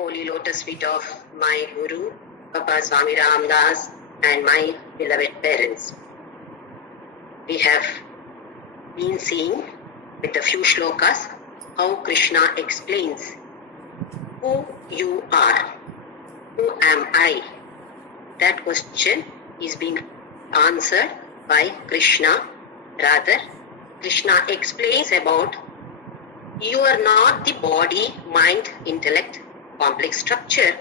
holy lotus feet of my Guru, Papa Swami Ramdas, and my beloved parents. We have been seeing with a few shlokas how Krishna explains who you are, who am I. That question is being answered by Krishna. Rather, Krishna explains about you are not the body, mind, intellect, complex structure.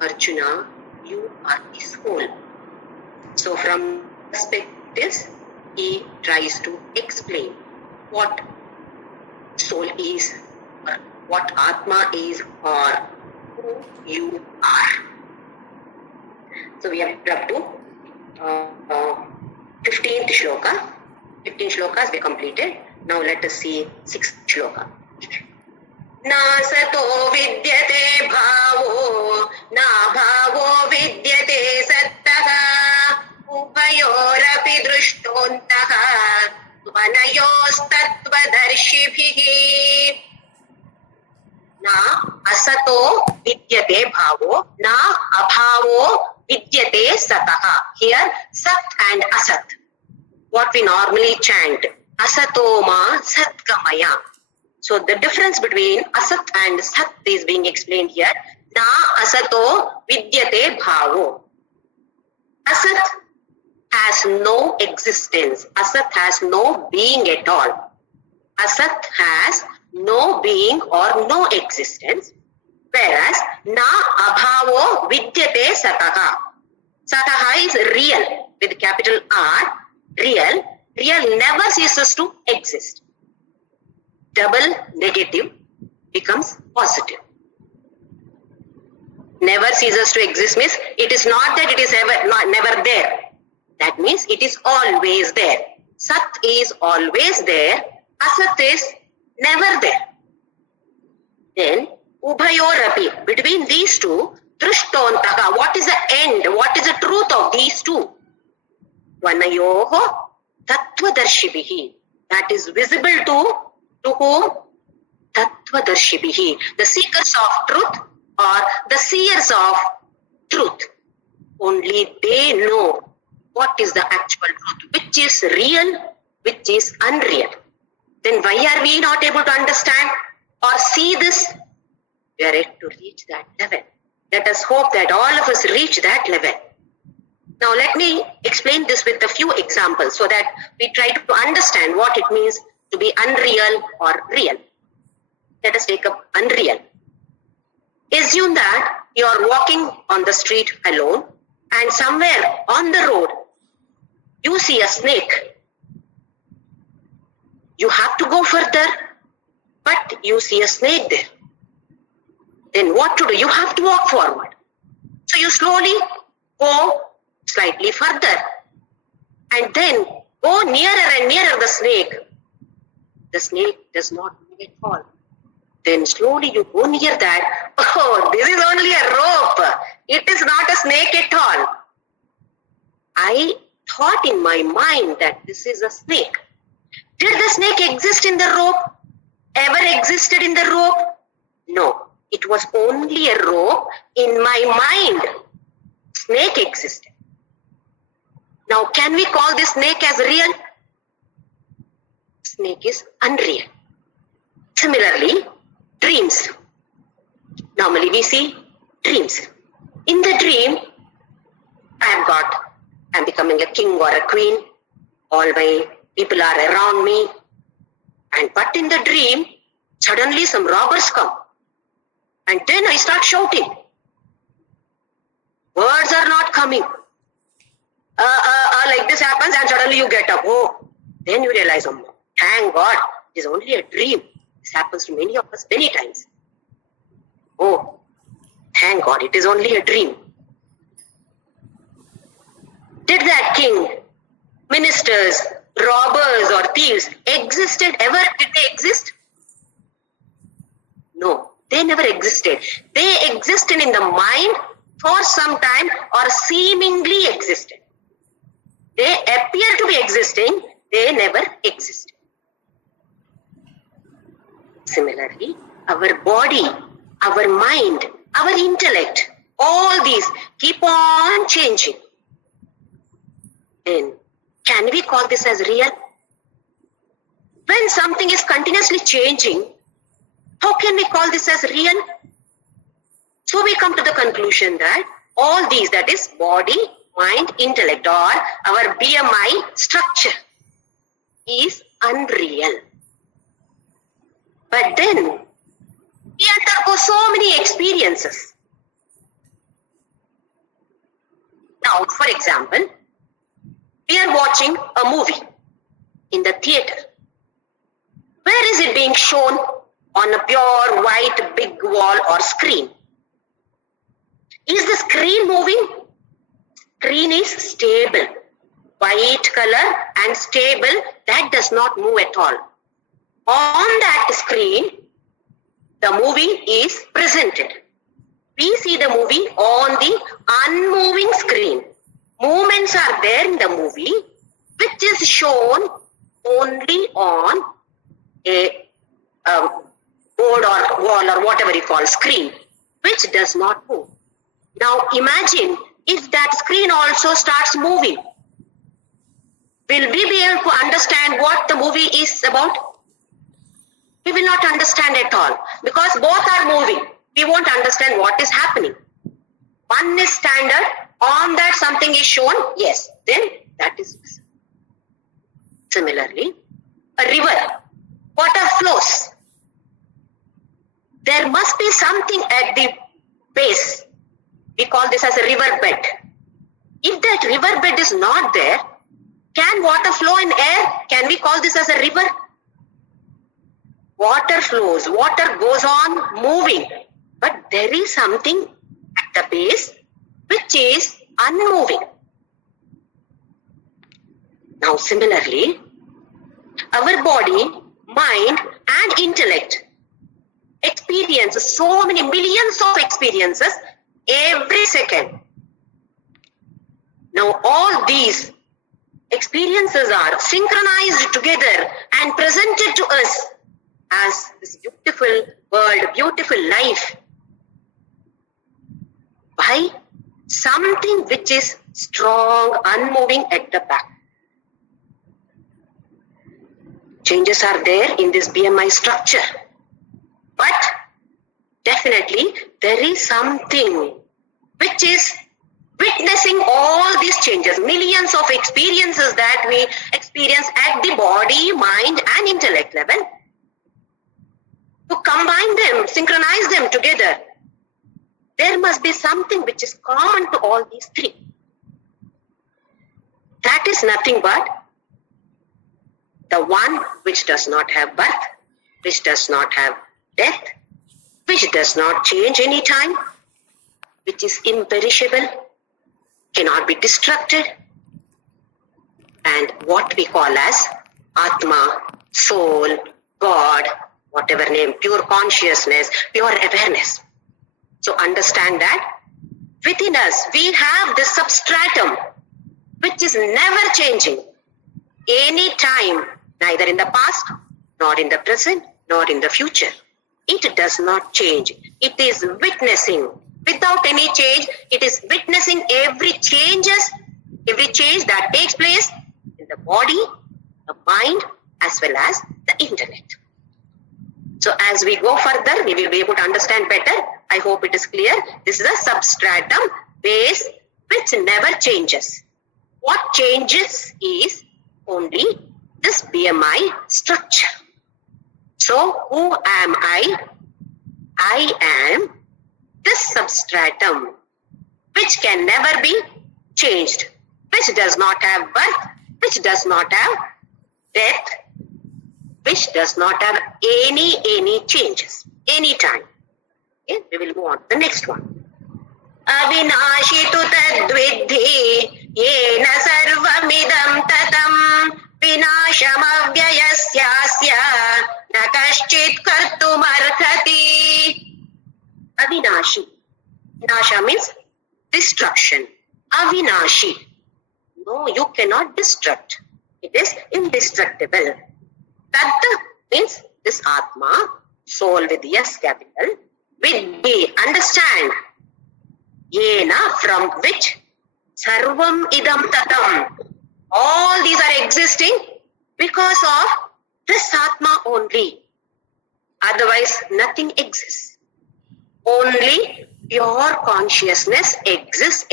Arjuna, you are the soul. So from perspectives, he tries to explain what soul is, or what Atma is, or who you are. So we are up to 15th shloka. 15 shlokas we completed. Now let us see 6th shloka. नासतो विद्यते भावो ना भावो विद्यते सत्तः उभयोरपि दृष्टोऽन्तः त्वनयोस्तत्त्वदर्शिभिः ना असतो विद्यते भावो ना अभावो विद्यते सतः. Here sat and asat, what we normally chant, asato ma satgamaya. So the difference between asat and sat is being explained here. Na asato vidyate bhavo. Asat has no existence. Asat has no being at all. Asat has no being or no existence. Whereas na abhavo vidyate sataha. Sataha is real with capital R. Real. Real never ceases to exist. Double negative becomes positive. Never ceases to exist means it is not that it is never there. That means it is always there. Sat is always there. Asat is never there. Then ubhayorapi, between these two, drishtontaha, what is the end? What is the truth of these two? Vanayoho tattvadarshibhihi, that is visible to whom? Tattvadarshibhihi, the seekers of truth or the seers of truth. Only they know what is the actual truth, which is real, which is unreal. Then why are we not able to understand or see this? We are yet to reach that level. Let us hope that all of us reach that level. Now let me explain this with a few examples so that we try to understand what it means to be unreal or real. Let us take up unreal. Assume that you are walking on the street alone and somewhere on the road you see a snake. You have to go further, but you see a snake there. Then what to do? You have to walk forward. So you slowly go slightly further and then go nearer and nearer the snake. The snake does not move at all. Then slowly you go near that. Oh, this is only a rope. It is not a snake at all. I thought in my mind that this is a snake. Did the snake exist in the rope? Ever existed in the rope? No. It was only a rope in my mind. Snake existed. Now can we call this snake as real? Snake is unreal. Similarly, dreams. Normally we see dreams. In the dream, I'm becoming a king or a queen. All my people are around me. But in the dream, suddenly some robbers come. And then I start shouting. Words are not coming. Like this happens and suddenly you get up. Oh, then you realize, oh, thank God, it is only a dream. This happens to many of us many times. Oh, thank God, it is only a dream. Did that king, ministers, robbers or thieves existed ever? Did they exist? No, they never existed. They existed in the mind for some time or seemingly existed. They appear to be existing, they never existed. Similarly, our body, our mind, our intellect, all these keep on changing. Then, can we call this as real? When something is continuously changing, how can we call this as real? So we come to the conclusion that all these, that is body, mind, intellect, or our BMI structure is unreal. But then, we undergo so many experiences. Now, for example, we are watching a movie in the theater. Where is it being shown? On a pure white big wall or screen. Is the screen moving? Screen is stable. White color and stable, that does not move at all. On that screen, the movie is presented. We see the movie on the unmoving screen. Movements are there in the movie, which is shown only on a board or wall or whatever you call screen, which does not move. Now imagine if that screen also starts moving. Will we be able to understand what the movie is about? We will not understand at all, because both are moving. We won't understand what is happening. One is standard, on that something is shown, yes, then that is visible. Similarly, a river, water flows. There must be something at the base. We call this as a river bed. If that river bed is not there, can water flow in air? Can we call this as a river? Water flows, water goes on moving, but there is something at the base which is unmoving. Now similarly, our body, mind and intellect experience so many millions of experiences every second. Now all these experiences are synchronized together and presented to us as this beautiful world, beautiful life by something which is strong, unmoving at the back. Changes are there in this BMI structure, but definitely there is something which is witnessing all these changes, millions of experiences that we experience at the body, mind and intellect level. To combine them, synchronize them together, there must be something which is common to all these three. That is nothing but the one which does not have birth, which does not have death, which does not change any time, which is imperishable, cannot be destructed, and what we call as Atma, soul, God, whatever name, pure consciousness, pure awareness. So understand that within us we have this substratum which is never changing any time, neither in the past, nor in the present, nor in the future. It does not change. It is witnessing. Without any change, it is witnessing every change that takes place in the body, the mind, as well as the intellect. So as we go further, we will be able to understand better. I hope it is clear. This is a substratum base which never changes. What changes is only this BMI structure. So who am I? I am this substratum which can never be changed, which does not have birth, which does not have death, which does not have any changes, any time. Okay, we will move on to the next one. Avinashi tu tadvidhi yena sarvamidam tatam vinasham avyayasyasya na kaschit kartum arhati. Avinashi. Vinasha means destruction. Avinashi. No, you cannot destruct. It is indestructible. Tat means this Atma, soul with yes capital. Vidhi, understand. Yena, from which? Sarvam idam tatam. All these are existing because of this Atma only. Otherwise, nothing exists. Only pure consciousness exists.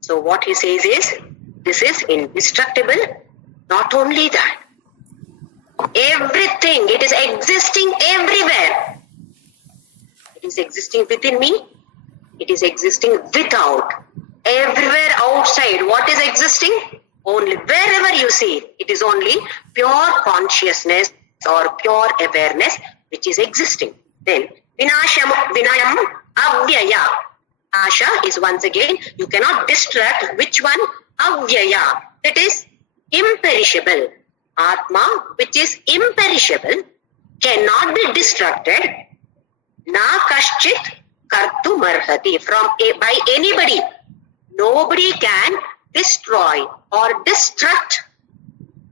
So what he says is, this is indestructible. Not only that, everything, it is existing everywhere. It is existing within me. It is existing without. Everywhere outside, what is existing? Only wherever you see, it is only pure consciousness or pure awareness which is existing. Then, vinayam avyaya. Asha is once again, you cannot destruct which one? Avyaya. That is imperishable. Atma, which is imperishable, cannot be destructed. Na kaschit kartum arhati. By anybody. Nobody can destroy or destruct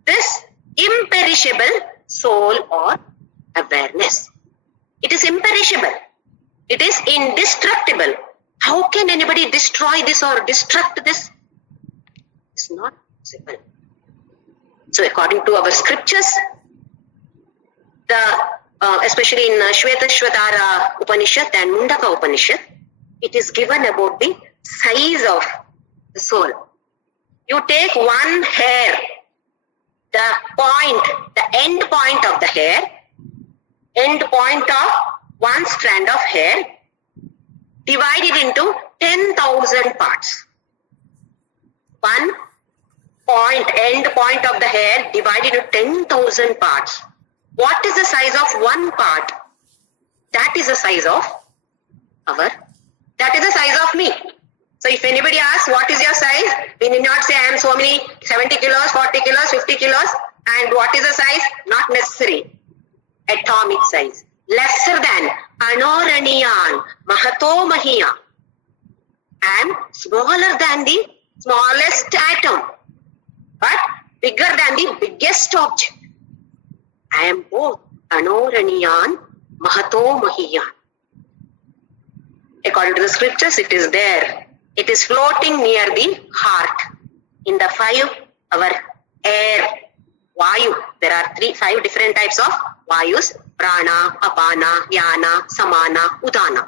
this imperishable soul or awareness. It is imperishable. It is indestructible. How can anybody destroy this or destruct this? It's not possible. So according to our scriptures, especially in Shvetashvatara Upanishad and Mundaka Upanishad, it is given about the size of the soul. You take one hair, the end point of the hair, end point of one strand of hair, divide it into 10,000 parts. One point, end point of the hair divided into 10,000 parts. What is the size of one part? That is the size of that is the size of me. So if anybody asks what is your size, we need not say I am so many 70 kilos, 40 kilos, 50 kilos. And what is the size? Not necessary. Atomic size. Lesser than anoraniyan, mahato mahiya. I am smaller than the smallest atom, but bigger than the biggest object. I am both anoraniyan, mahato mahiyan. According to the scriptures, it is there. It is floating near the heart. In the our air, vayu. There are 5 different types of vayus: prana, apana, yana, samana, udana.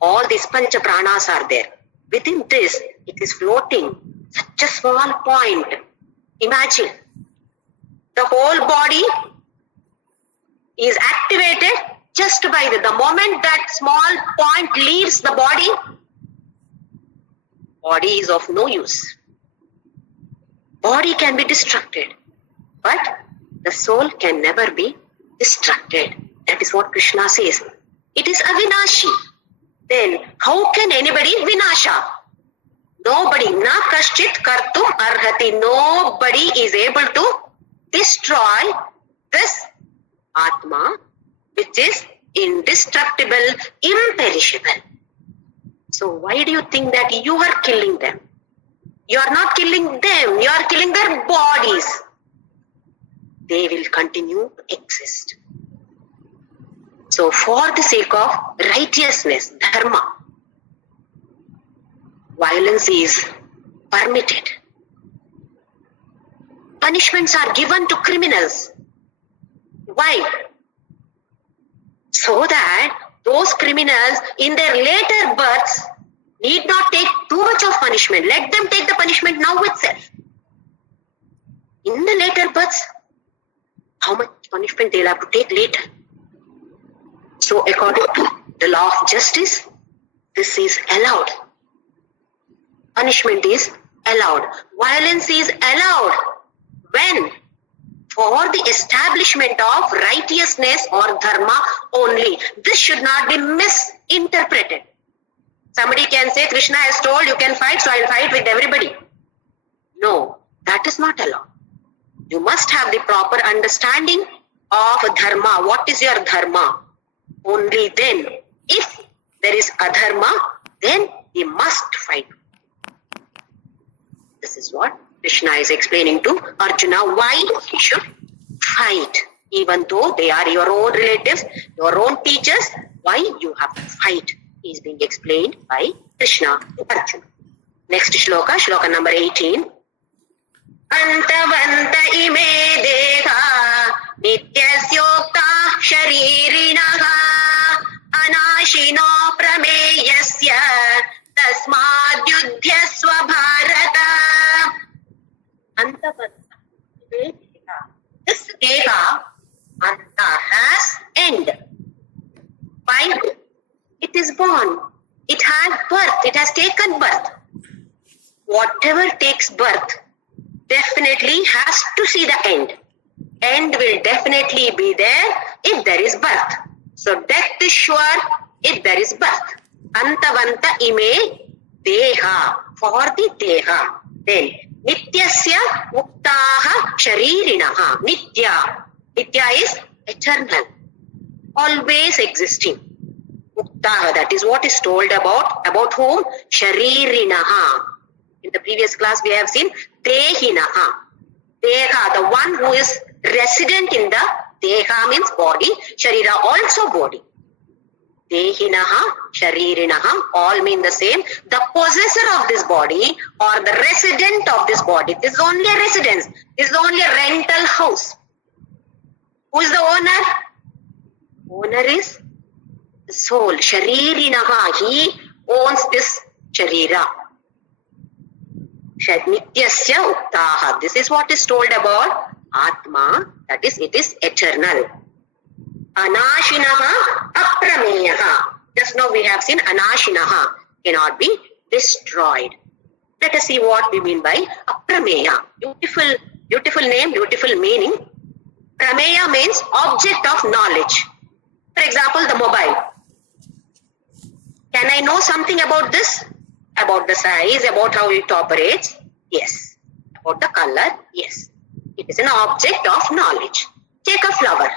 All these pancha pranas are there. Within this, it is floating. Such a small point. Imagine. The whole body is activated just by the moment that small point leaves the body is of no use. Body can be destructed, but the soul can never be destructed. That is what Krishna says. It is avinashi. Then how can anybody vinasha? Nobody, na kaschit kartum arhati. Nobody is able to destroy this Atma, which is indestructible, imperishable. So why do you think that you are killing them? You are not killing them, you are killing their bodies. They will continue to exist. So for the sake of righteousness, dharma, violence is permitted. Punishments are given to criminals. Why? So that those criminals in their later births need not take too much of punishment. Let them take the punishment now itself. In the later births, how much punishment they'll have to take later. So according to the law of justice, this is allowed. Punishment is allowed. Violence is allowed. When? For the establishment of righteousness or dharma only. This should not be misinterpreted. Somebody can say, Krishna has told you can fight, so I'll fight with everybody. No, that is not allowed. You must have the proper understanding of dharma. What is your dharma? Only then, if there is adharma, then we must fight. This is what Krishna is explaining to Arjuna, why he should fight. Even though they are your own relatives, your own teachers, why you have to fight is being explained by Krishna to Arjuna. Next shloka, shloka number 18. Antavanta ime deha nityasyokta sharirinaha anashino prameyasya tasmadyudhyasva bharata. Antavanta ime deha. This deha, anta, has end. Why? It is born. It had birth. It has taken birth. Whatever takes birth definitely has to see the end. End will definitely be there if there is birth. So death is sure if there is birth. Antavanta ime deha, for the deha. Then nityasya muktaha sharirinaha. Nitya. Nitya is eternal, always existing. Muktaha, that is what is told about. About whom? Sharirinaha. In the previous class we have seen Dehinaha. Deha, the one who is resident in the Deha means body, Sharira also body. Dehinaha, Sharirinaha, all mean the same. The possessor of this body or the resident of this body. This is only a residence. This is only a rental house. Who is the owner? Owner is the soul. Sharirinaha, he owns this Sharira. Nityasya uktaha. This is what is told about Atma, that is, it is eternal. Anashinaha aprameyaha. Just now we have seen Anashinaha, cannot be destroyed. Let us see what we mean by aprameya. Beautiful, beautiful name, beautiful meaning. Prameya means object of knowledge. For example, the mobile. Can I know something about this? About the size, about how it operates? Yes. About the color? Yes. It is an object of knowledge. Take a flower.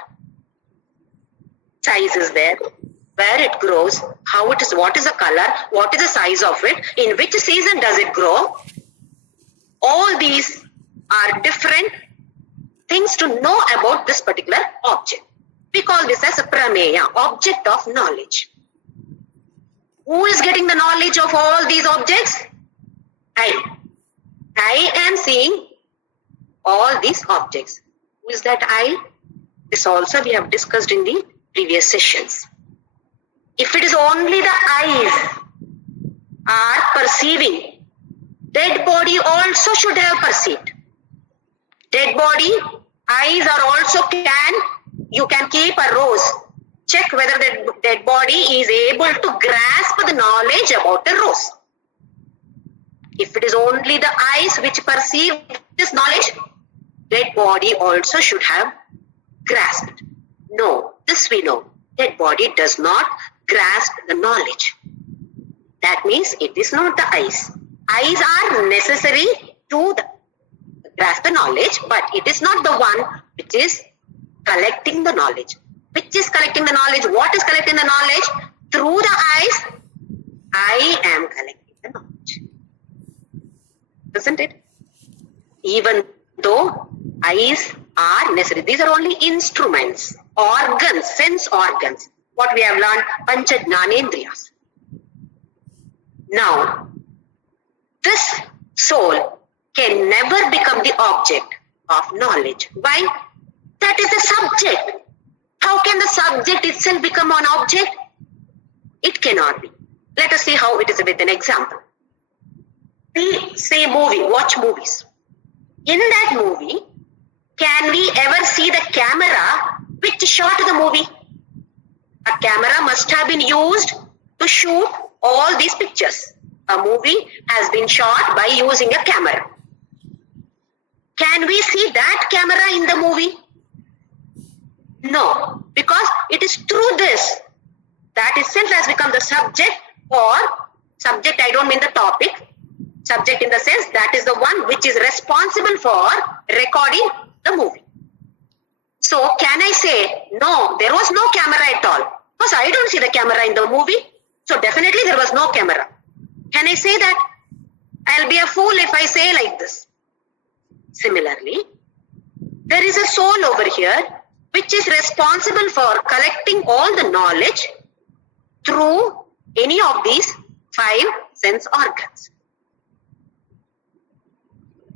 Size is there. Where it grows, how it is, what is the color, what is the size of it, in which season does it grow. All these are different things to know about this particular object. We call this as a prameya, object of knowledge. Who is getting the knowledge of all these objects? I am seeing all these objects. Who is that I? This also we have discussed in the previous sessions. If it is only the eyes are perceiving, dead body also should have perceived. Dead body, eyes are also you can keep a rose. Check whether the dead body is able to grasp the knowledge about the rose. If it is only the eyes which perceive this knowledge, dead body also should have grasped. No, this we know. Dead body does not grasp the knowledge. That means it is not the eyes. Eyes are necessary to grasp the knowledge, but it is not the one which is collecting the knowledge. Which is collecting the knowledge? What is collecting the knowledge? Through the eyes, I am collecting the knowledge. Isn't it? Even though eyes are necessary, these are only instruments, organs, sense organs. What we have learned, Pancha Jnanendriyas. Now, this soul can never become the object of knowledge. Why? That is the subject. How can the subject itself become an object? It cannot be. Let us see how it is with an example. We say movie, watch movies. In that movie, can we ever see the camera which shot the movie? A camera must have been used to shoot all these pictures. A movie has been shot by using a camera. Can we see that camera in the movie? No, because it is through this that itself has become the subject, or subject, I don't mean the topic. Subject in the sense that is the one which is responsible for recording the movie. So can I say, no, there was no camera at all? Because I don't see the camera in the movie. So definitely there was no camera. Can I say that? I'll be a fool if I say like this. Similarly, there is a soul over here which is responsible for collecting all the knowledge through any of these 5 sense organs.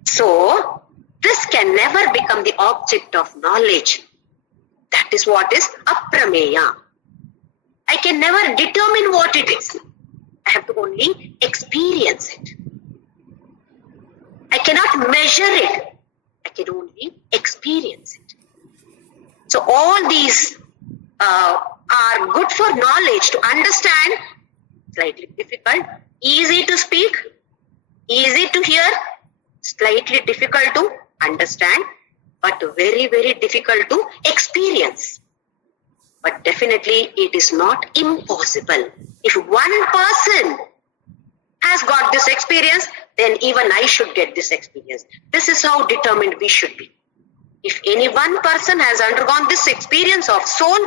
So, this can never become the object of knowledge. That is what is aprameya. I can never determine what it is. I have to only experience it. I cannot measure it. I can only experience it. So all these are good for knowledge to understand, slightly difficult, easy to speak, easy to hear, slightly difficult to understand, but very, very difficult to experience. But definitely it is not impossible. If one person has got this experience, then even I should get this experience. This is how determined we should be. If any one person has undergone this experience of soul,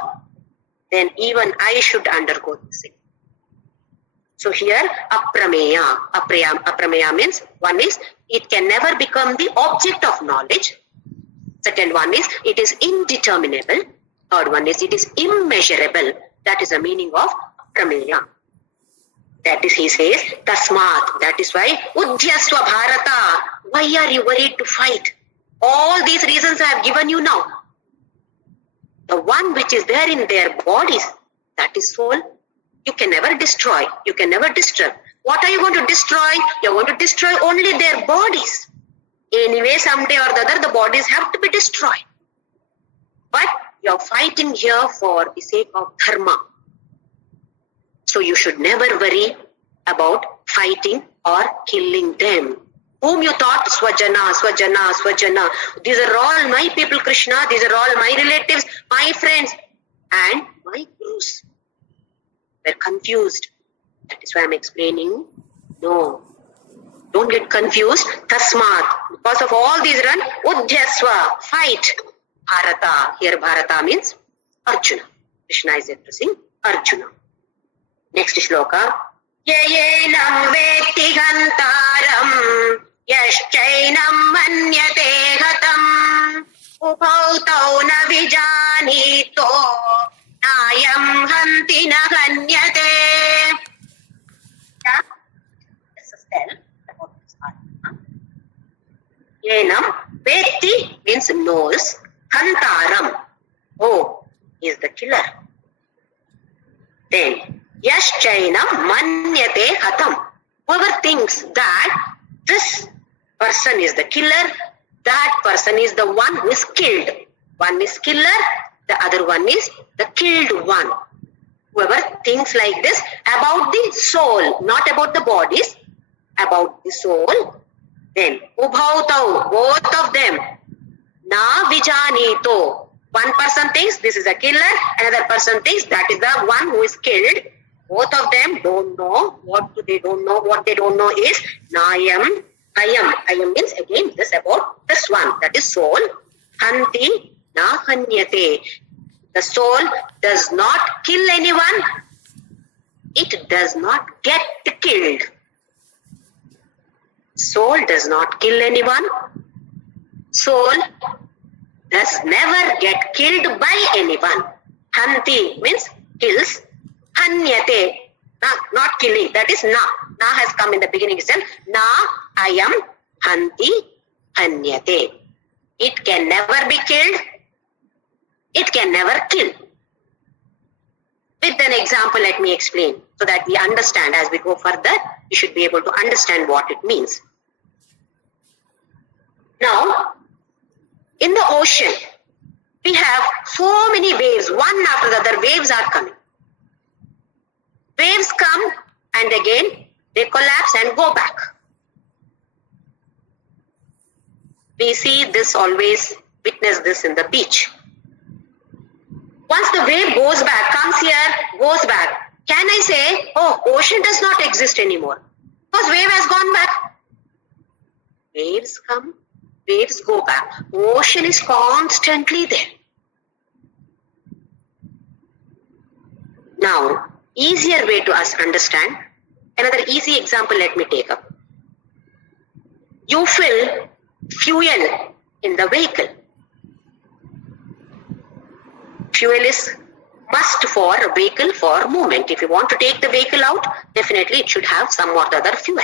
then even I should undergo this. So here, aprameya. Aprameya means, one is, it can never become the object of knowledge. Second one is, it is indeterminable. Third one is, it is immeasurable. That is the meaning of aprameya. That is, he says, tasmat. That is why, udhyasva bharata. Why are you worried to fight? All these reasons I have given you now. The one which is there in their bodies, that is soul. You can never destroy. You can never disturb. What are you going to destroy? You are going to destroy only their bodies. Anyway, someday or the other, the bodies have to be destroyed. But you are fighting here for the sake of dharma. So you should never worry about fighting or killing them. Whom you thought swajana, swajana, swajana. These are all my people, Krishna. These are all my relatives, my friends, and my gurus. They're confused. That is why I'm explaining. No. Don't get confused. Tasmat. Because of all these run, udhyasva, fight. Bharata. Here Bharata means Arjuna. Krishna is addressing Arjuna. Next shloka. Yayenam veti gantaram yaschainam manyate hatam ubhau tau na vijanito nayam hanti na hanyate. Yeah? This is tell about this Atma. Yenam veti means knows. Hantaram. Oh, he is the killer. Then Yashchaina manyate hatam. Whoever thinks that this person is the killer, that person is the one who is killed. One is killer, the other one is the killed one. Whoever thinks like this about the soul, not about the bodies, about the soul, then ubhautau, both of them, na vijanito. One person thinks this is a killer, another person thinks that is the one who is killed. Both of them don't know what they don't know. What they don't know is nayam, ayam. Ayam means again this about this one, that is soul. Hanti na hanyate. The soul does not kill anyone. It does not get killed. Soul does not kill anyone. Soul does never get killed by anyone. Hanti means kills. Hanyate, not killing, that is na. Na has come in the beginning itself. Na, ayam, hanti, hanyate. It can never be killed. It can never kill. With an example, let me explain so that we understand as we go further. We should be able to understand what it means. Now, in the ocean, we have so many waves. One after the other, waves are coming. Waves come and again they collapse and go back. We see this always, witness this in the beach. Once the wave goes back, comes here, goes back, can I say, oh, ocean does not exist anymore? Because wave has gone back. Waves come, waves go back. Ocean is constantly there. Now, easier way to us understand, another easy example let me take up. You fill fuel in the vehicle. Fuel is must for a vehicle for movement. If you want to take the vehicle out, definitely it should have some or the other fuel.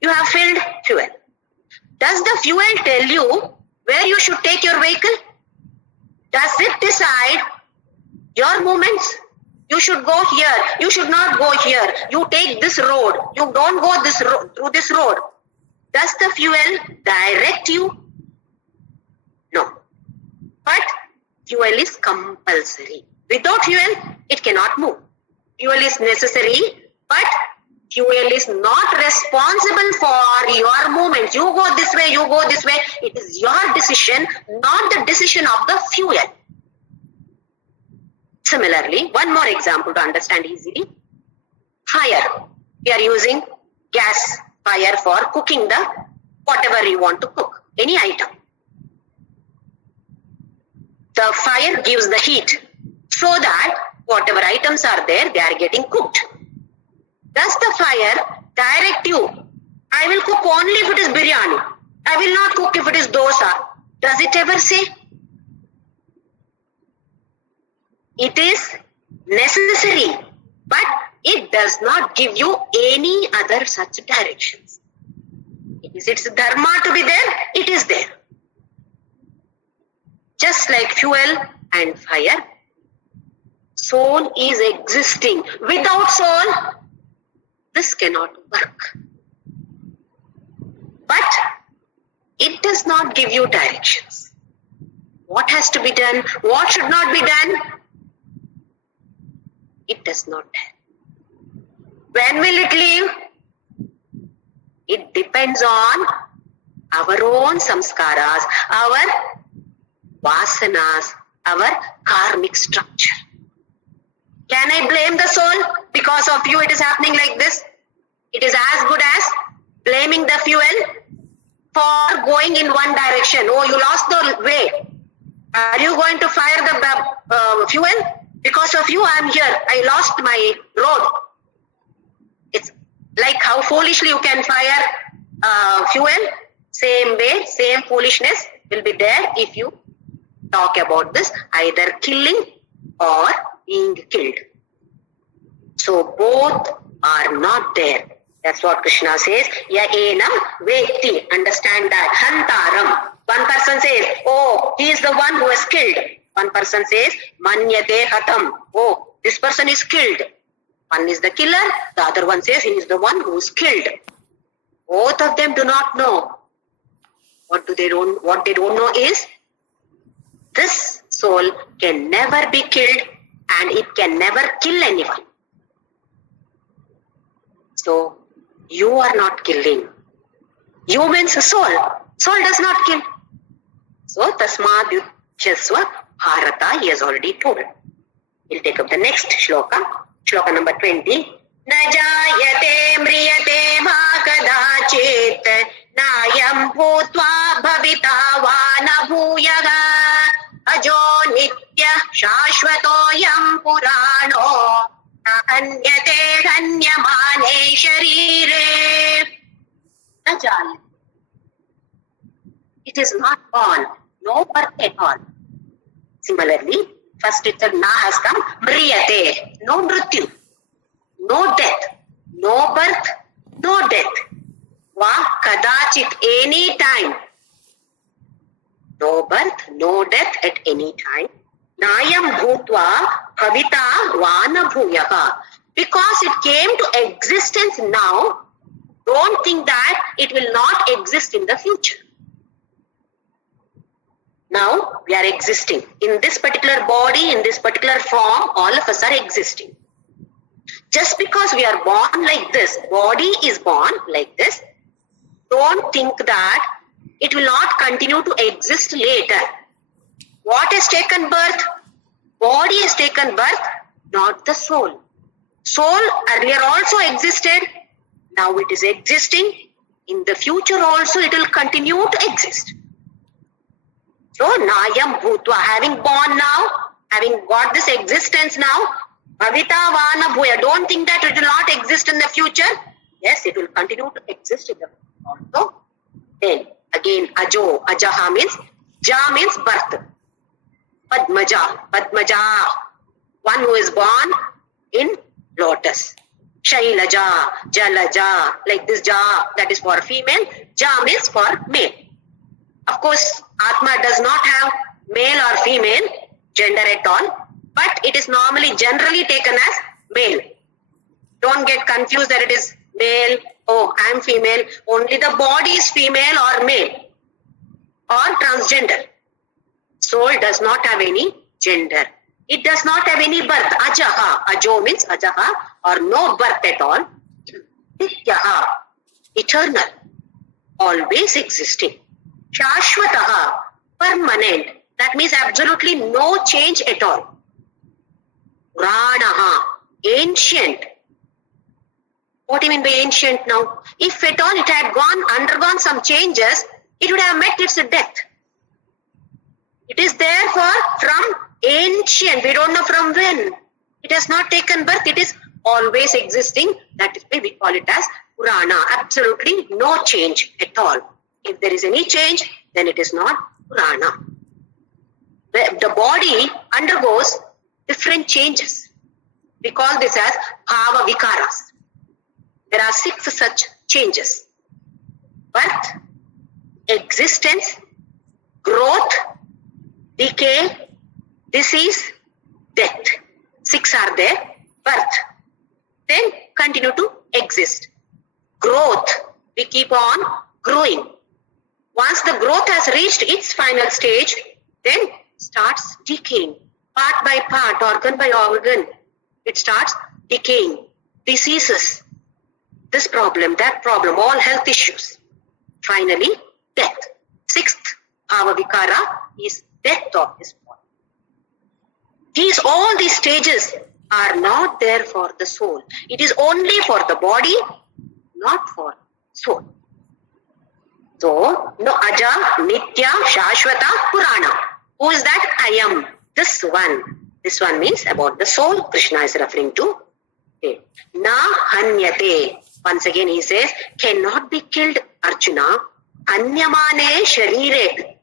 You have filled fuel. Does the fuel tell you where you should take your vehicle? Does it decide your movements? You should go here. You should not go here. You take this road. You don't go this road, through this road. Does the fuel direct you? No. But fuel is compulsory. Without fuel, it cannot move. Fuel is necessary, but fuel is not responsible for your movement. You go this way, you go this way. It is your decision, not the decision of the fuel. Similarly, one more example to understand easily. Fire. We are using gas fire for cooking the whatever you want to cook, any item. The fire gives the heat so that whatever items are there, they are getting cooked. Does the fire direct you? I will cook only if it is biryani. I will not cook if it is dosa. Does it ever say? It is necessary, but it does not give you any other such directions. It is its dharma to be there, it is there. Just like fuel and fire, soul is existing. Without soul, this cannot work. But it does not give you directions. What has to be done? What should not be done? It does not tell. When will it leave? It depends on our own samskaras, our vasanas, our karmic structure. Can I blame the soul? Because of you it is happening like this. It is as good as blaming the fuel for going in one direction. Oh, you lost the way. Are you going to fire the fuel? Because of you I am here. I lost my road. It's like how foolishly you can fire fuel. Same way, same foolishness will be there if you talk about this, either killing or being killed. So both are not there. That's what Krishna says. Ya enam veti. Understand that. Hantaram. One person says, oh, he is the one who is killed. One person says, manyate hatam. Oh, this person is killed. One is the killer. The other one says he is the one who is killed. Both of them do not know. What they don't know is this soul can never be killed and it can never kill anyone. So you are not killing. You means soul. Soul does not kill. So tasmad yuchyasva bharata, he has already told. We'll take up the next shloka. Shloka number 20. Najayate mriyate ma kadachit nayam bhutva bhavita vana bhuyaga ajo nitya shashvatoyam purano anyate dhanyamane sharire. Najayate. It is not born, no birth at all. Similarly, first itself na has come, mriyate, no mrityu, no death, no birth, no death. Va kadachit, any time. No birth, no death at any time. Nayam bhutva bhavita vana bhuyaha. Because it came to existence now, don't think that it will not exist in the future. Now we are existing. In this particular body, in this particular form, all of us are existing. Just because we are born like this, body is born like this, don't think that it will not continue to exist later. What has taken birth? Body has taken birth, not the soul. Soul earlier also existed. Now it is existing. In the future also it will continue to exist. So Nayam Bhutva, having born now, having got this existence now, Bhavita Vana Bhuya, don't think that it will not exist in the future. Yes, it will continue to exist in the future also. Then again Ajo, Ajaha means, Ja means birth. Padmaja, Padmaja. One who is born in lotus. Shailaja, Jalaja, like this Ja, that is for female. Jam is for male. Of course, Atma does not have male or female gender at all, but it is normally generally taken as male. Don't get confused that it is male, oh, I am female. Only the body is female or male or transgender. Soul does not have any gender. It does not have any birth. Ajaha. Ajo means ajaha, or no birth at all. Nityaha. Eternal. Always existing. Shashvataha. Permanent. That means absolutely no change at all. Puranaha. Ancient. What do you mean by ancient now? If at all it had undergone some changes, it would have met its death. It is therefore from ancient. We don't know from when. It has not taken birth. It is always existing. That is why we call it as Purana. Absolutely no change at all. If there is any change, then it is not Purana. The body undergoes different changes. We call this as Bhava Vikaras. There are 6 such changes. Birth, existence, growth, decay, disease, death. 6 are there. Birth. Then continue to exist. Growth. We keep on growing. Once the growth has reached its final stage, then starts decaying. Part by part, organ by organ. It starts decaying. Diseases. This problem, that problem, all health issues. Finally, death. 6th Bhava Vikara is death of this body. All these stages are not there for the soul. It is only for the body, not for soul. So, no Aja, Nitya, Shashvata, Purana. Who is that? I am. This one. This one means about the soul. Krishna is referring to. Na Hanyate. Once again he says, cannot be killed, Arjuna. Anyamane Sharire.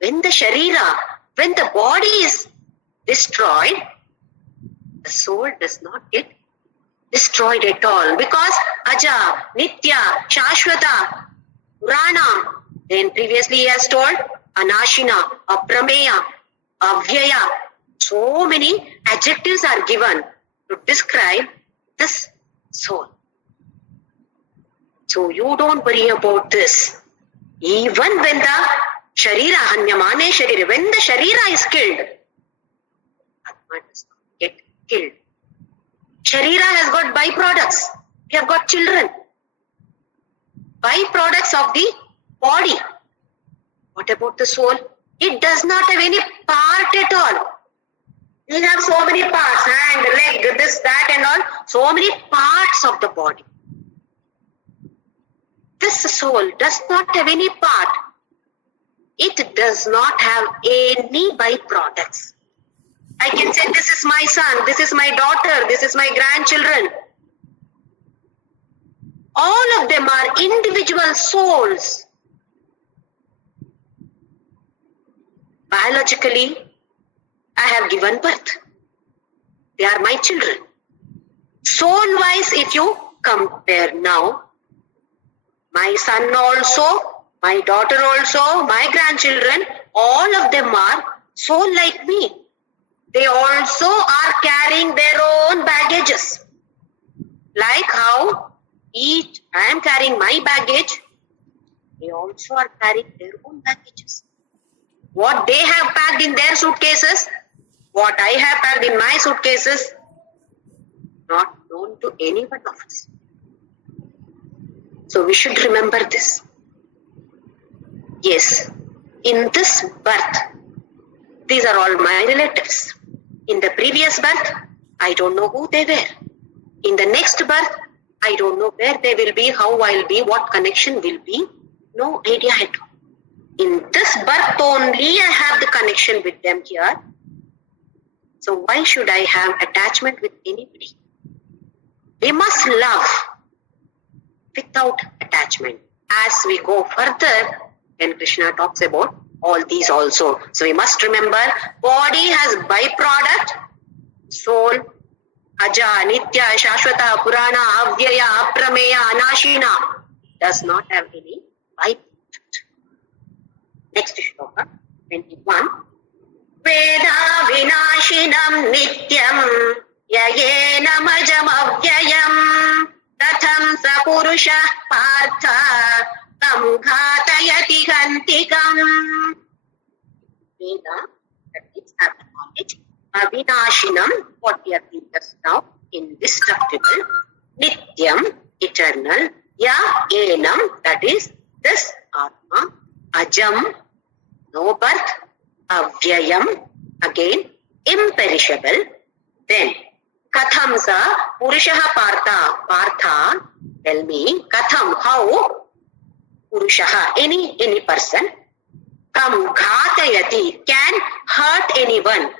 When the body is destroyed, the soul does not get destroyed at all. Because Aja, Nitya, Shashvata, Purana. Then previously he has told Anashina, Aprameya, Avyaya. So many adjectives are given to describe this soul. So you don't worry about this. Even when the Sharira, Hanyamane Sharira, when the Sharira is killed, Atma does not get killed. Sharira has got byproducts. We have got children. Byproducts of the body. What about the soul? It does not have any part at all. We have so many parts, hand, leg, this, that and all. So many parts of the body. This soul does not have any part. It does not have any byproducts. I can say this is my son, this is my daughter, this is my grandchildren. All of them are individual souls. Biologically, I have given birth. They are my children. Soul-wise, if you compare now, my son also, my daughter also, my grandchildren, all of them are soul like me. They also are carrying their own baggages. Like how I am carrying my baggage, they also are carrying their own baggages. What they have packed in their suitcases, what I have packed in my suitcases, not known to any one of us. So we should remember this. Yes, in this birth, these are all my relatives. In the previous birth, I don't know who they were. In the next birth, I don't know where they will be, how I'll be, what connection will be. No idea at all. In this birth only, I have the connection with them here. So why should I have attachment with anybody? We must love without attachment. As we go further, then Krishna talks about all these also. So we must remember, body has byproduct, soul, Aja, Nitya, Shashwata, Purana, Avyaya, Aprameya, Anashina, does not have any life. Next shloka, 21. Veda Vinashinam Nityam Yayena Majam Avyayam Tatham Sapurusha Partha Tam Ghatayati Gantikam. Veda, that is knowledge. Avinashinam, what we are doing just now, indestructible. Nityam, eternal. Ya enam, that is this Atma. Ajam, no birth. Avyayam, again imperishable. Then Katham sa Purushaha Partha. Partha, tell me, Katham, how? Purushaha, any person. Kam ghatayati, can hurt anyone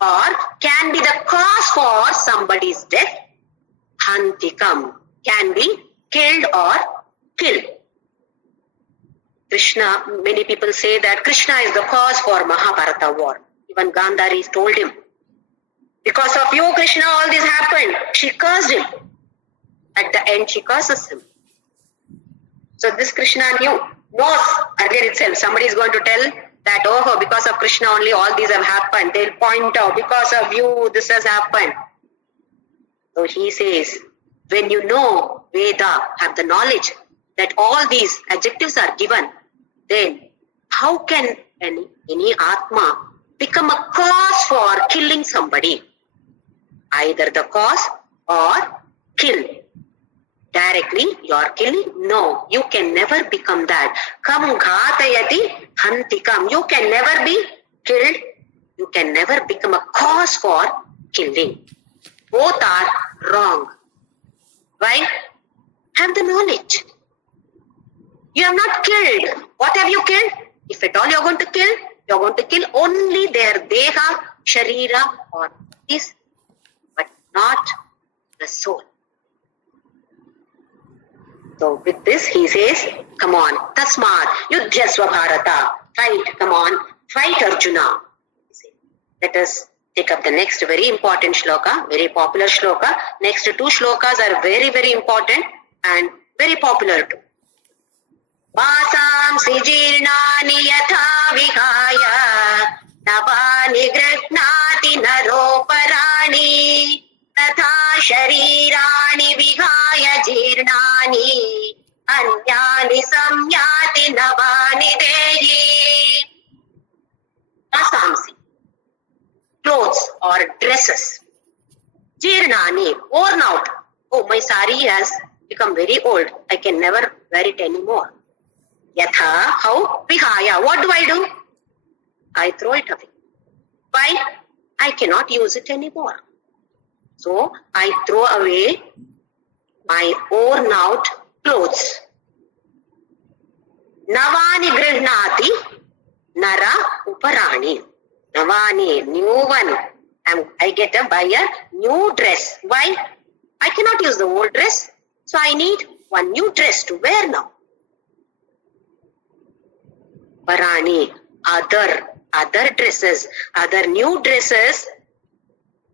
or can be the cause for somebody's death. Hantikam, can be killed or killed. Krishna, many people say that Krishna is the cause for Mahabharata war. Even Gandhari told him, because of you, Krishna, all this happened. She cursed him. At the end, she curses him. So this Krishna knows earlier itself. Somebody is going to tell that, oh, because of Krishna only all these have happened. They'll point out, because of you, this has happened. So he says, when you know Veda, have the knowledge that all these adjectives are given, then how can any Atma become a cause for killing somebody? Either the cause or kill. Directly you are killing? No, you can never become that. Kam ghatayati hantikam. You can never be killed. You can never become a cause for killing. Both are wrong. Why? Have the knowledge. You have not killed. What have you killed? If at all you are going to kill only their deha, sharira or this, but not the soul. So with this he says, come on, tasmat, yudhyasva bharata, fight, come on, fight Arjuna. Let us take up the next very important shloka, very popular shloka. Next two shlokas are very, very important and very popular too. Vasamsi jirnani yatha vihaya navani grihnati naroparani tatha sharirani vihaya jirnani anyani samyati navani dehi. Vasamsi, clothes or dresses. Jirnani, worn out. Oh, my sari has become very old. I can never wear it anymore. Yatha, how? Vihaya, what do? I throw it away. Why? I cannot use it anymore. So, I throw away my worn out clothes. Navani grihnati nara uparani. Navani, new one. I get buy a new dress. Why? I cannot use the old dress. So, I need one new dress to wear now. Parani, other dresses, other new dresses,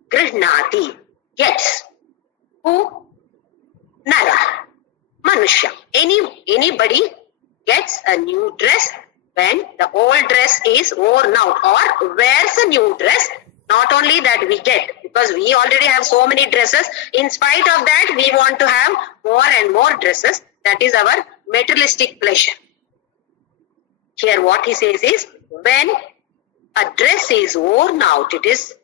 grihnati, gets. Who? Nara, Manushya. Anybody gets a new dress when the old dress is worn out or wears a new dress. Not only that we get, because we already have so many dresses. In spite of that, we want to have more and more dresses. That is our materialistic pleasure. Here what he says is, when a dress is worn out, it is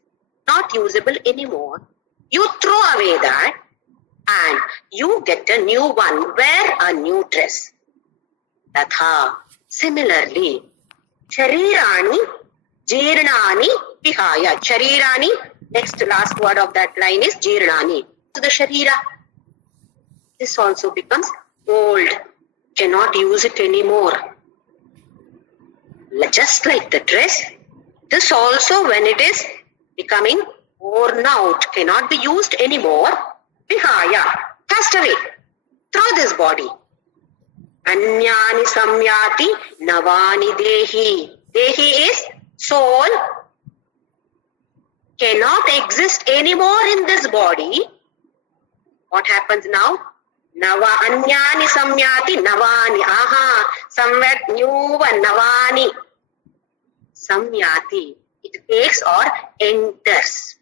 not usable anymore, you throw away that and you get a new one, wear a new dress. Tatha, similarly, sharirani jirnani vihaya. Sharirani, next last word of that line is jirnani. So the sharira, this also becomes old, cannot use it anymore. Just like the dress, this also when it is becoming worn out, cannot be used anymore. Vihaya, cast away, throw this body. Anyani samyati navani dehi. Dehi is soul. cannot exist anymore in this body, what happens now? Nava anyani samyati navani. Aha, somewhere new navani samyati. It takes or enters.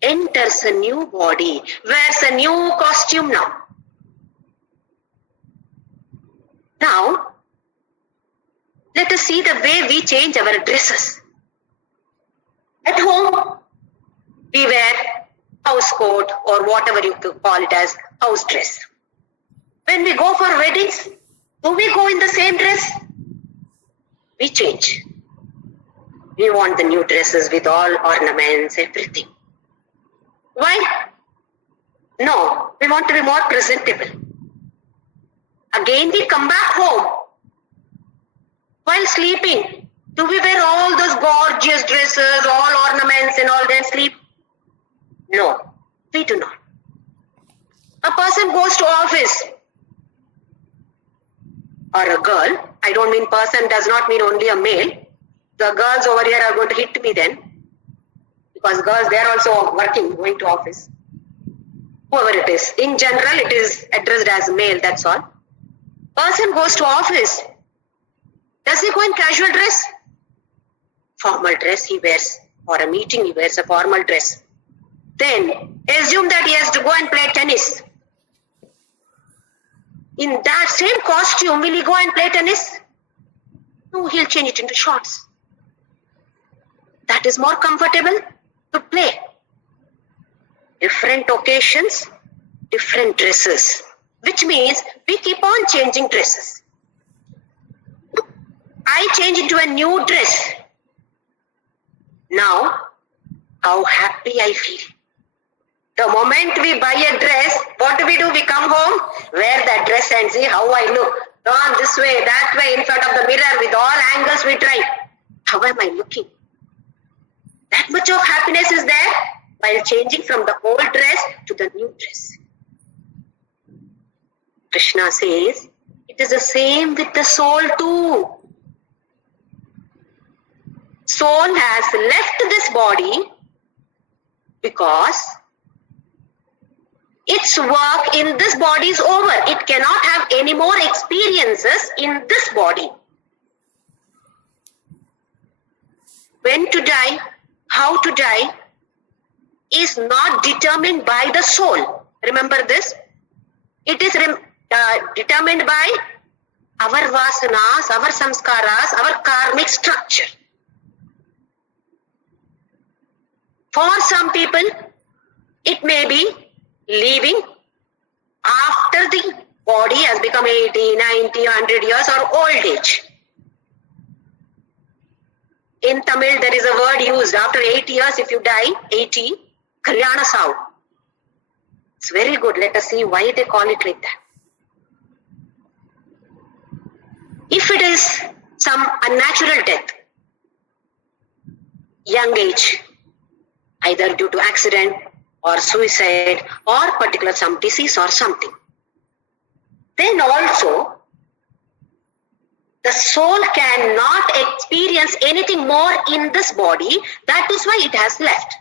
Enters a new body, wears a new costume now. Now, let us see the way we change our dresses. At home, we wear house coat or whatever you call it as house dress. When we go for weddings, do we go in the same dress? We change. We want the new dresses with all ornaments, everything. Why? No, we want to be more presentable. Again we come back home. While sleeping, do we wear all those gorgeous dresses, all ornaments and all then sleep? No, we do not. A person goes to office, or a girl, I don't mean person, does not mean only a male. The girls over here are going to hit me then, because girls, they are also working, going to office. Whoever it is. In general, it is addressed as male, that's all. Person goes to office. Does he go in casual dress? Formal dress he wears. For a meeting he wears a formal dress. Then assume that he has to go and play tennis. In that same costume, will he go and play tennis? No, he'll change it into shorts. That is more comfortable to play. Different occasions, different dresses. Which means we keep on changing dresses. I change into a new dress. Now, how happy I feel. The moment we buy a dress, what do? We come home, wear that dress and see how I look. Turn this way, that way, in front of the mirror, with all angles we try. How am I looking? That much of happiness is there while changing from the old dress to the new dress. Krishna says, it is the same with the soul too. Soul has left this body because its work in this body is over. It cannot have any more experiences in this body. When to die, how to die is not determined by the soul. Remember this? It is determined by our vasanas, our samskaras, our karmic structure. For some people, it may be leaving after the body has become 80, 90, 100 years or old age. In Tamil, there is a word used after 8 years, if you die, 80, Kalyana Savu. It's very good. Let us see why they call it like that. If it is some unnatural death, young age, either due to accident or suicide or particular some disease or something, then also the soul cannot experience anything more in this body. That is why it has left.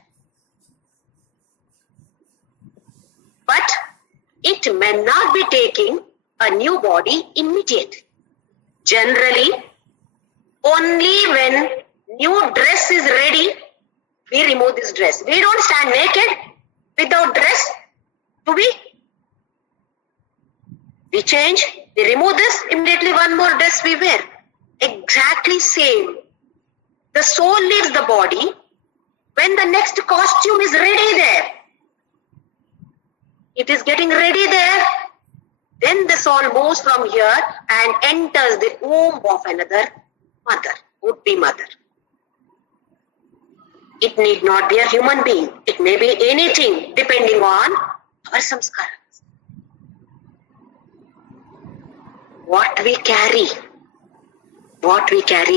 But it may not be taking a new body immediately. Generally, only when new dress is ready, we remove this dress. We don't stand naked without dress, do we? We change, we remove this, immediately one more dress we wear. Exactly same. The soul leaves the body when the next costume is ready there. It is getting ready there. Then the soul moves from here and enters the womb of another mother, would-be mother. It need not be a human being. It may be anything depending on our samskaras. What we carry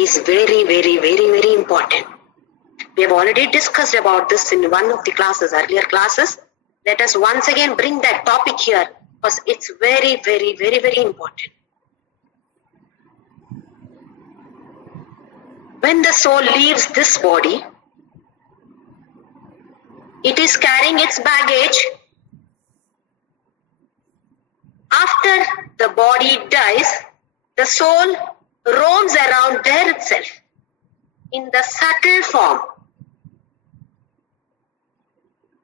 is very, very, very, very important. We have already discussed about this in one of the classes, earlier classes. Let us once again bring that topic here because it's very, very, very, very important. When the soul leaves this body, It is carrying its baggage. After the body dies, the soul roams around there itself in the subtle form.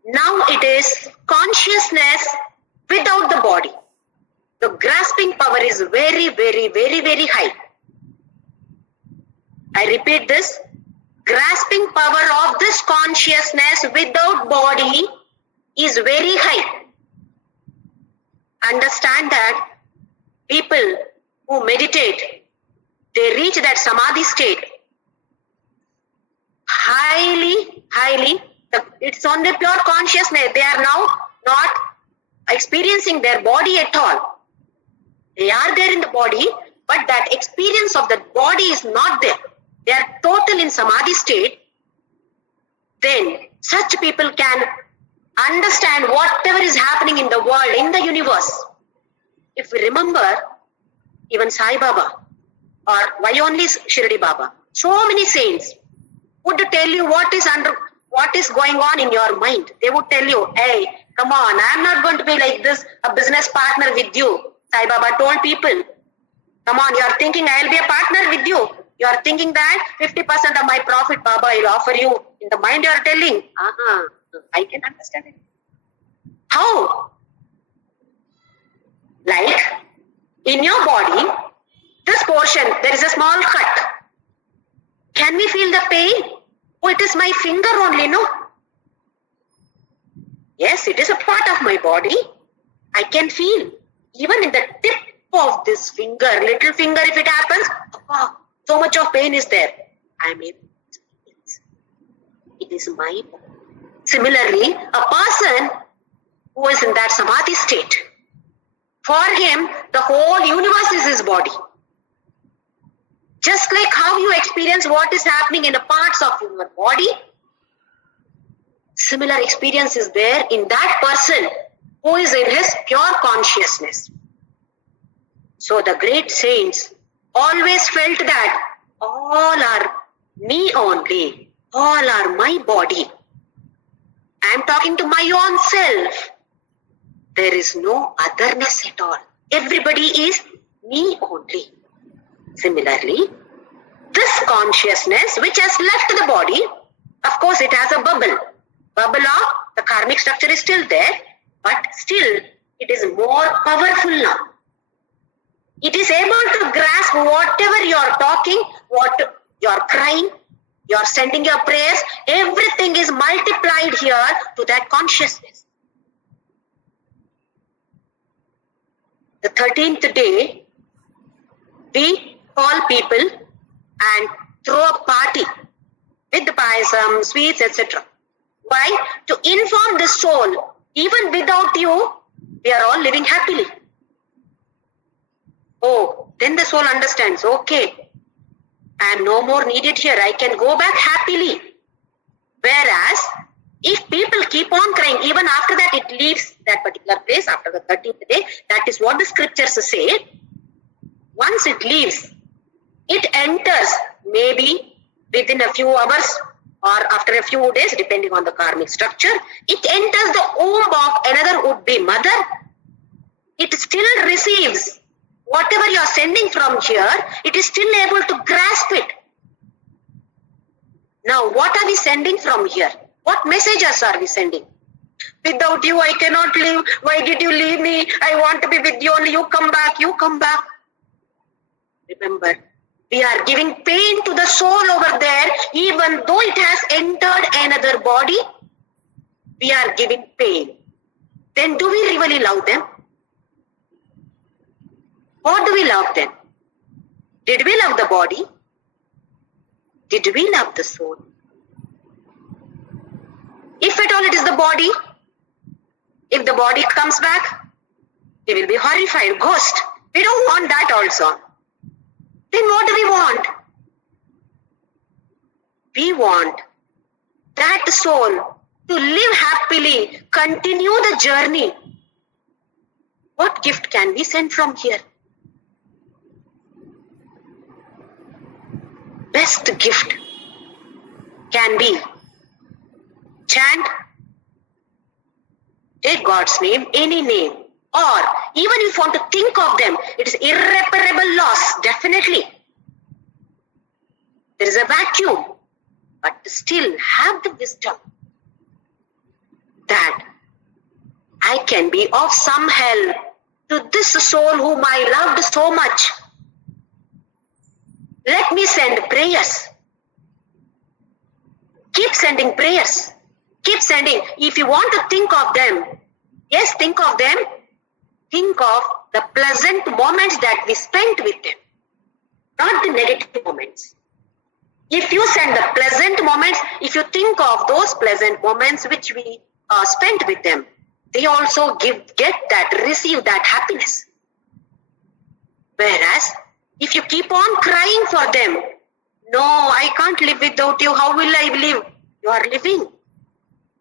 Now it is consciousness without the body. The grasping power is very, very, very, very high. I repeat this. Grasping power of this consciousness without body is very high. Understand that people who meditate, they reach that samadhi state highly, it's only pure consciousness. They are now not experiencing their body at all. They are there in the body, but that experience of the body is not there. They are total in samadhi state. Then such people can understand whatever is happening in the world, in the universe. If we remember, even Sai Baba, or why only Shirdi Baba, so many saints would tell you what is going on in your mind. They would tell you, hey, come on, I am not going to be like this, a business partner with you. Sai Baba told people, come on, you are thinking I will be a partner with you. You are thinking that 50% of my profit, Baba, I will offer you. In the mind you are telling, I can understand it. How? Like, in your body, this portion, there is a small cut. Can we feel the pain? Oh, it is my finger only, no? Yes, it is a part of my body. I can feel. Even in the tip of this finger, little finger, if it happens, so much of pain is there. I am able to experience. It is my body. Similarly, a person who is in that samadhi state, for him, the whole universe is his body. Just like how you experience what is happening in the parts of your body, similar experience is there in that person who is in his pure consciousness. So the great saints always felt that all are me only, all are my body. I am talking to my own self. There is no otherness at all. Everybody is me only. Similarly, this consciousness which has left the body, of course it has a bubble. Bubble of the karmic structure is still there, but still it is more powerful now. It is able to grasp whatever you are talking, what you are crying, you are sending your prayers, everything is multiplied here to that consciousness. The 13th day, we call people and throw a party with the payasam, sweets, etc. Why? To inform the soul, even without you, we are all living happily. Oh, then the soul understands, okay, I am no more needed here, I can go back happily. Whereas, if people keep on crying, even after that it leaves that particular place, after the 13th day, that is what the scriptures say. Once it leaves, it enters maybe within a few hours or after a few days, depending on the karmic structure, it enters the womb of another would-be mother. It still receives whatever you are sending from here, it is still able to grasp it. Now, what are we sending from here? What messages are we sending? Without you, I cannot live. Why did you leave me? I want to be with you only. You come back. You come back. Remember, we are giving pain to the soul over there, even though it has entered another body. We are giving pain. Then do we really love them? Or do we love them? Did we love the body? Did we love the soul? If at all it is the body, if the body comes back, we will be horrified. Ghost. We don't want that also. Then what do we want? We want that soul to live happily, continue the journey. What gift can we send from here? Best gift can be chant Take God's name, any name. Or even if you want to think of them, it is irreparable loss, definitely. There is a vacuum, but still have the wisdom that I can be of some help to this soul whom I loved so much. Let me send prayers. Keep sending prayers. Keep sending. If you want to think of them, yes, think of them. Think of the pleasant moments that we spent with them, not the negative moments. If you send the pleasant moments, if you think of those pleasant moments which we spent with them, they also receive that happiness. Whereas, if you keep on crying for them, no, I can't live without you, how will I live? You are living.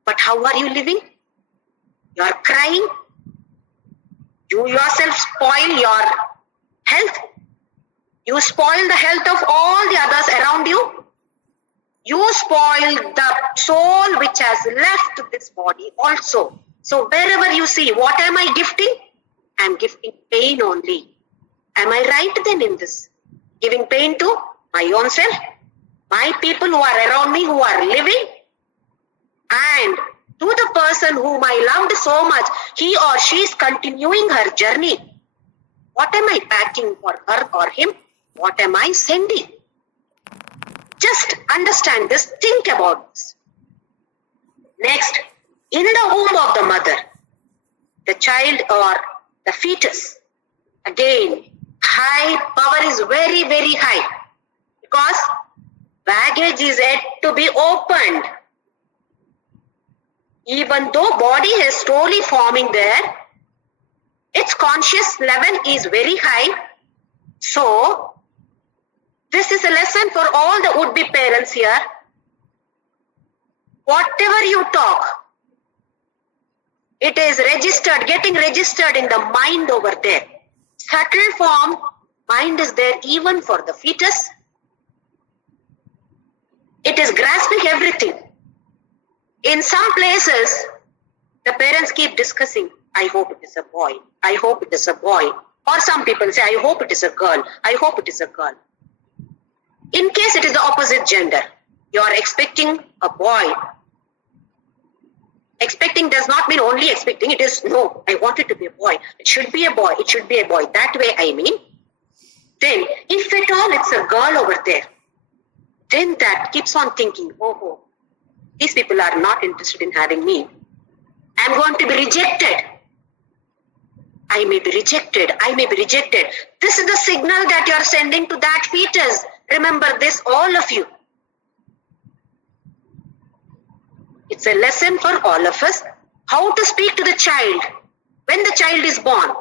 But how are you living? You are crying. You yourself spoil your health. You spoil the health of all the others around you. You spoil the soul which has left this body also. So wherever you see, what am I gifting? I am gifting pain only. Am I right then in this? Giving pain to my own self, my people who are around me, who are living, and to the person whom I loved so much, he or she is continuing her journey. What am I packing for her or him? What am I sending? Just understand this, think about this. Next, in the womb of the mother, the child or the fetus, again, high power is very, very high because baggage is yet to be opened. Even though body is slowly forming there, its conscious level is very high. So, this is a lesson for all the would-be parents here. Whatever you talk, it is registered, getting registered in the mind over there. Subtle form, mind is there even for the fetus. It is grasping everything. In some places, the parents keep discussing, I hope it is a boy, I hope it is a boy. Or some people say, I hope it is a girl, I hope it is a girl. In case it is the opposite gender, you are expecting a boy. Expecting does not mean only expecting, it is no, I want it to be a boy. It should be a boy, it should be a boy. That way I mean. Then, if at all it's a girl over there, then that keeps on thinking, oh, these people are not interested in having me. I'm going to be rejected. I may be rejected. I may be rejected. This is the signal that you are sending to that fetus. Remember this, all of you. It's a lesson for all of us. How to speak to the child when the child is born.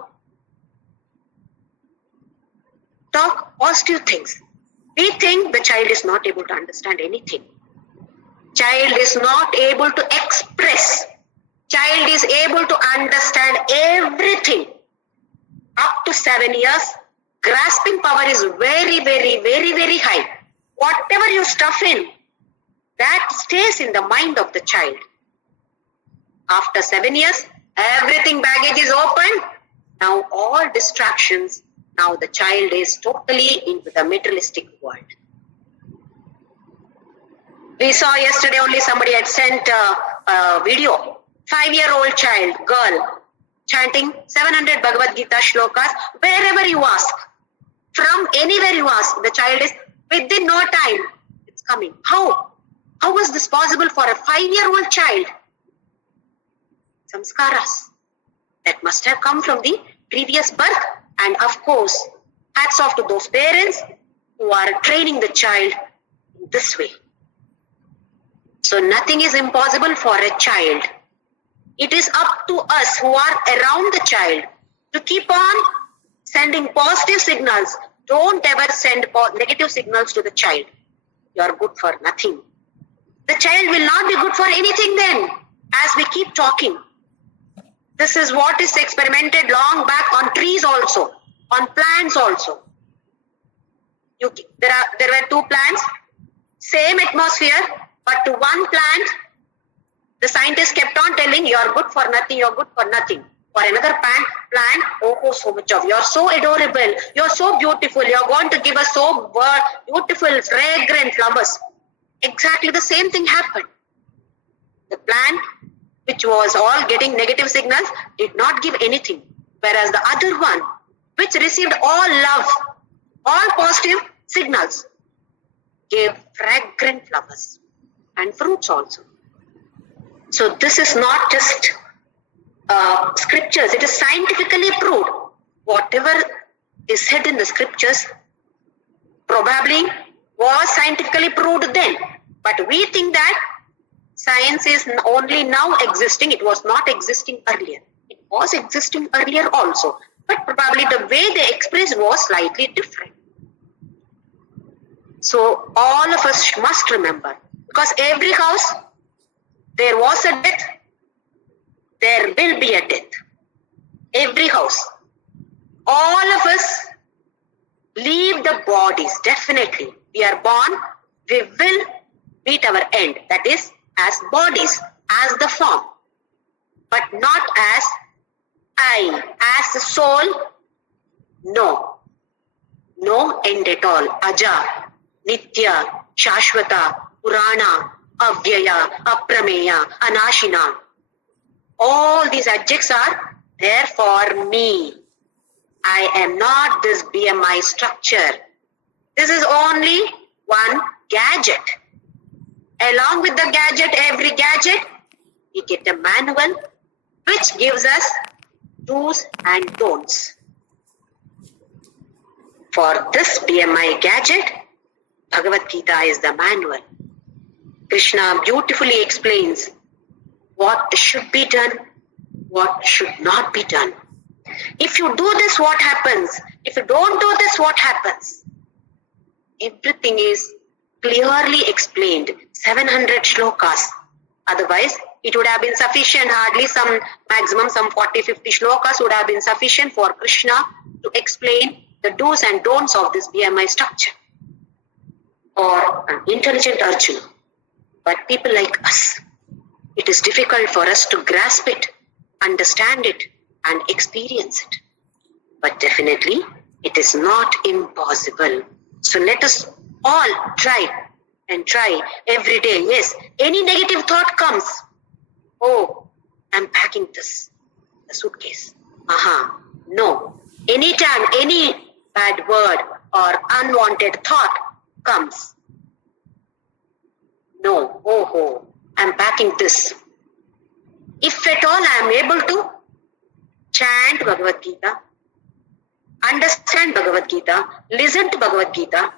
Talk positive things. We think the child is not able to understand anything. Child is not able to express. Child is able to understand everything. Up to 7 years, grasping power is very, very, very, very high. Whatever you stuff in, that stays in the mind of the child. After 7 years, everything baggage is open. Now all distractions, now the child is totally into the materialistic world. We saw yesterday only somebody had sent a video. 5-year-old child, girl, chanting 700 Bhagavadgita shlokas, wherever you ask. From anywhere you ask, the child is within no time, it's coming. How? How was this possible for a 5-year-old child? Samskaras that must have come from the previous birth. And of course, hats off to those parents who are training the child in this way. So nothing is impossible for a child. It is up to us who are around the child to keep on sending positive signals. Don't ever send negative signals to the child. You are good for nothing. The child will not be good for anything then, as we keep talking. This is what is experimented long back on trees also, on plants also. There were 2 plants, same atmosphere, but to one plant, The scientists kept on telling, you are good for nothing, you are good for nothing. For another plant, oh, so much of, you are so adorable, you are so beautiful, you are going to give us so beautiful, fragrant flowers. Exactly the same thing happened. The plant, which was all getting negative signals, did not give anything. Whereas the other one, which received all love, all positive signals, gave fragrant flowers and fruits also. So this is not just scriptures, it is scientifically proved. Whatever is said in the scriptures probably was scientifically proved then. But we think that science is only now existing, it was not existing earlier. It was existing earlier also, but probably the way they expressed was slightly different. So all of us must remember, because every house, there was a death, there will be a death. Every house. All of us leave the bodies, definitely. We are born, we will meet our end. That is, as bodies, as the form. But not as I, as the soul. No. No end at all. Aja, Nitya, Shashvata, Purana, Avyaya, Aprameya, Anashina. All these adjectives are there for me. I am not this BMI structure. This is only one gadget. Along with the gadget, every gadget, we get a manual which gives us do's and don'ts. For this BMI gadget, Bhagavadgita is the manual. Krishna beautifully explains what should be done, what should not be done. If you do this, what happens? If you don't do this, what happens? Everything is clearly explained. 700 shlokas. Otherwise, it would have been sufficient, hardly some, maximum some 40-50 shlokas would have been sufficient for Krishna to explain the do's and don'ts of this BMI structure. Or an intelligent Arjuna. But people like us, it is difficult for us to grasp it, understand it, and experience it. But definitely, it is not impossible. So let us all try and try every day. Yes, any negative thought comes. Oh, I'm packing this, the suitcase. No. Anytime any bad word or unwanted thought comes. No, I'm packing this. If at all I am able to chant Bhagavad Gita, understand Bhagavad Gita, listen to Bhagavad Gita,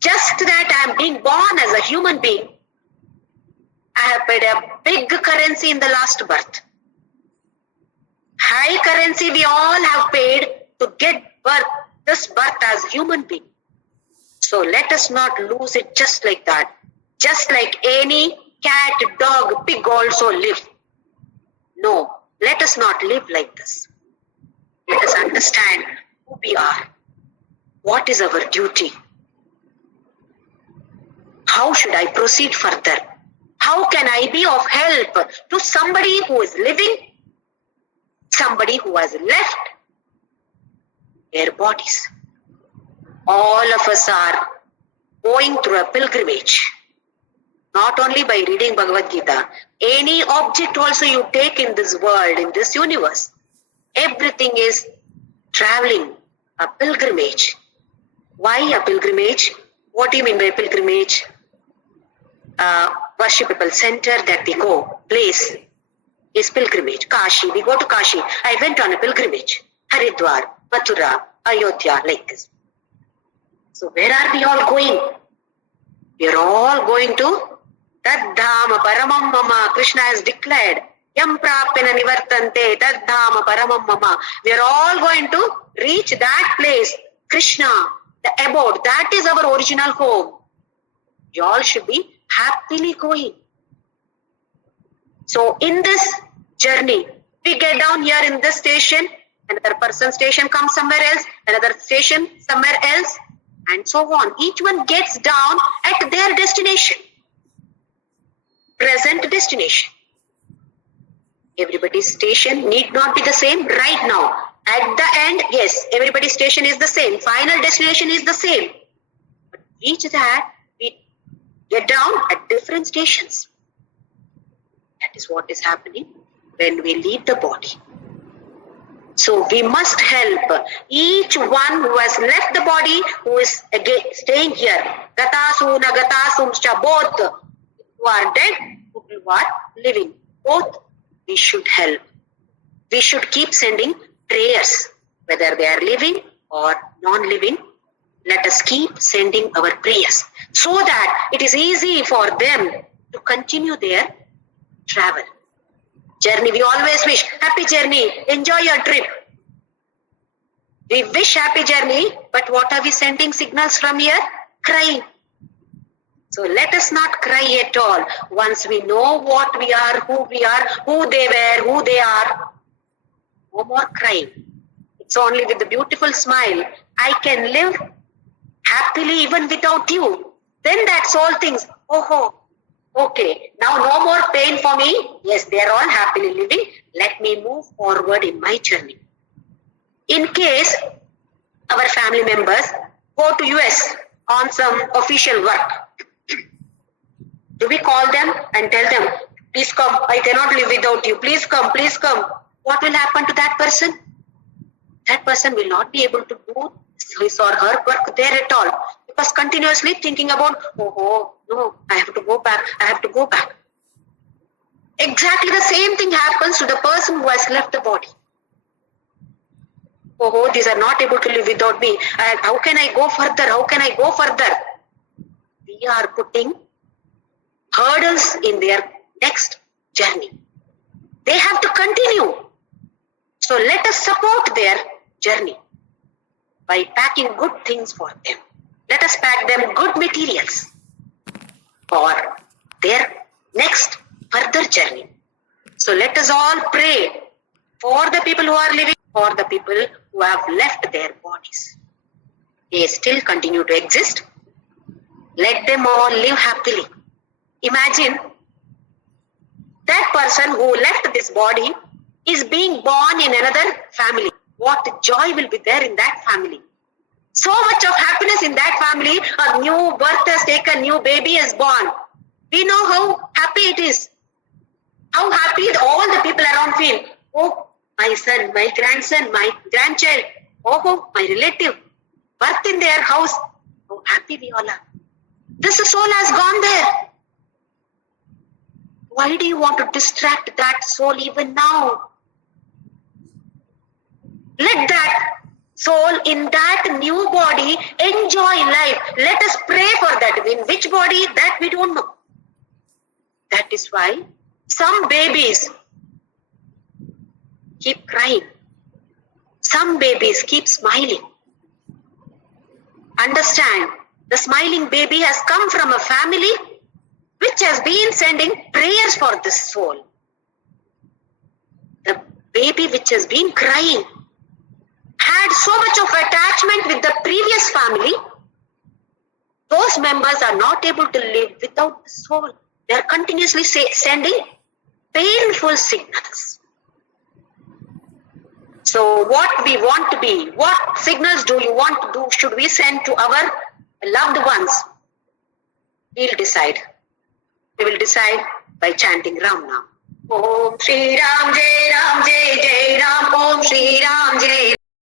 just that I am being born as a human being, I have paid a big currency in the last birth. High currency we all have paid to get this birth as human being. So let us not lose it just like that. Just like any cat, dog, pig also live. No, let us not live like this. Let us understand who we are. What is our duty? How should I proceed further? How can I be of help to somebody who is living, somebody who has left their bodies? All of us are going through a pilgrimage. Not only by reading Bhagavad Gita, any object also you take in this world, in this universe, everything is traveling, a pilgrimage. Why a pilgrimage? What do you mean by pilgrimage? Worshipable center that we go, place is pilgrimage. Kashi, we go to Kashi. I went on a pilgrimage. Haridwar, Mathura, Ayodhya, like this. So where are we all going? We are all going to Taddhama Paramam Mama. Krishna has declared, Yam Prapena Nivartante Taddhama Paramam Mama. We are all going to reach that place, Krishna, the abode. That is our original home. We all should be happily going. So in this journey, we get down here in this station, another person's station comes somewhere else, another station somewhere else, and so on. Each one gets down at their destination. present destination. Everybody's station need not be the same right now. At the end, yes, everybody's station is the same. Final destination is the same. But reach that, we get down at different stations. That is what is happening when we leave the body. So we must help each one who has left the body, who is again staying here. Gatasuna, gatasumscha, both who are dead, who are living. Both we should help. We should keep sending prayers, whether they are living or non-living. Let us keep sending our prayers so that it is easy for them to continue their travel. Journey, we always wish, happy journey, enjoy your trip. We wish happy journey, but what are we sending signals from here? Crying. So let us not cry at all. Once we know what we are, who they were, who they are, no more crying. It's only with the beautiful smile, I can live happily even without you. Then that soul thinks, oh, okay, now no more pain for me. Yes, they are all happily living. Let me move forward in my journey. In case our family members go to US on some official work, do we call them and tell them, please come, I cannot live without you, please come, please come. What will happen to that person? That person will not be able to do his or her work there at all, because continuously thinking about, oh no, I have to go back, I have to go back. Exactly the same thing happens to the person who has left the body. Oh, these are not able to live without me. How can I go further? How can I go further? We are putting hurdles in their next journey. They have to continue. So let us support their journey by packing good things for them. Let us pack them good materials for their next further journey. So let us all pray for the people who are living, for the people who have left their bodies. They still continue to exist. Let them all live happily. Imagine that person who left this body is being born in another family. What joy will be there in that family. So much of happiness in that family. A new birth has taken, new baby is born. We know how happy it is. How happy all the people around feel. Oh, my son, my grandson, my grandchild. Oh, my relative. Birth in their house. How happy we all are. This soul has gone there. Why do you want to distract that soul even now? Let that soul in that new body enjoy life. Let us pray for that. In which body? That we don't know. That is why some babies keep crying. Some babies keep smiling. Understand, the smiling baby has come from a family which has been sending prayers for this soul. The baby which has been crying had so much of attachment with the previous family. Those members are not able to live without the soul. They are continuously sending painful signals. So what we want to be, what signals do you want to do, should we send to our loved ones? We'll decide. We will decide by chanting Ram Nam. Om Shri Ram Jai Ram Jai Jai Ram. Om Shri Ram Jai